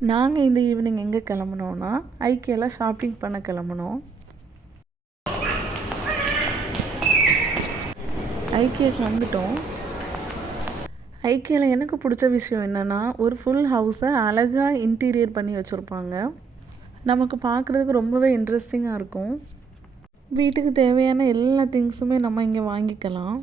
நாங்கள் இந்த ஈவினிங் எங்கே கிளம்புனோன்னா ஐக்கியாவில் ஷாப்பிங் பண்ண கிளம்புனோம். ஐக்கியாவுக்கு வந்துட்டோம். ஐக்கியாவில் எனக்கு பிடிச்ச விஷயம் என்னென்னா, ஒரு ஃபுல் ஹவுஸை அழகாக இன்டீரியர் பண்ணி வச்சுருப்பாங்க. நமக்கு பார்க்குறதுக்கு ரொம்பவே இன்ட்ரெஸ்டிங்காக இருக்கும். வீட்டுக்கு தேவையான எல்லா திங்ஸுமே நம்ம இங்கே வாங்கிக்கலாம்.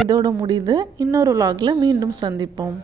இதோட முடியுது. இன்னொரு vlogல மீண்டும் சந்திப்போம்.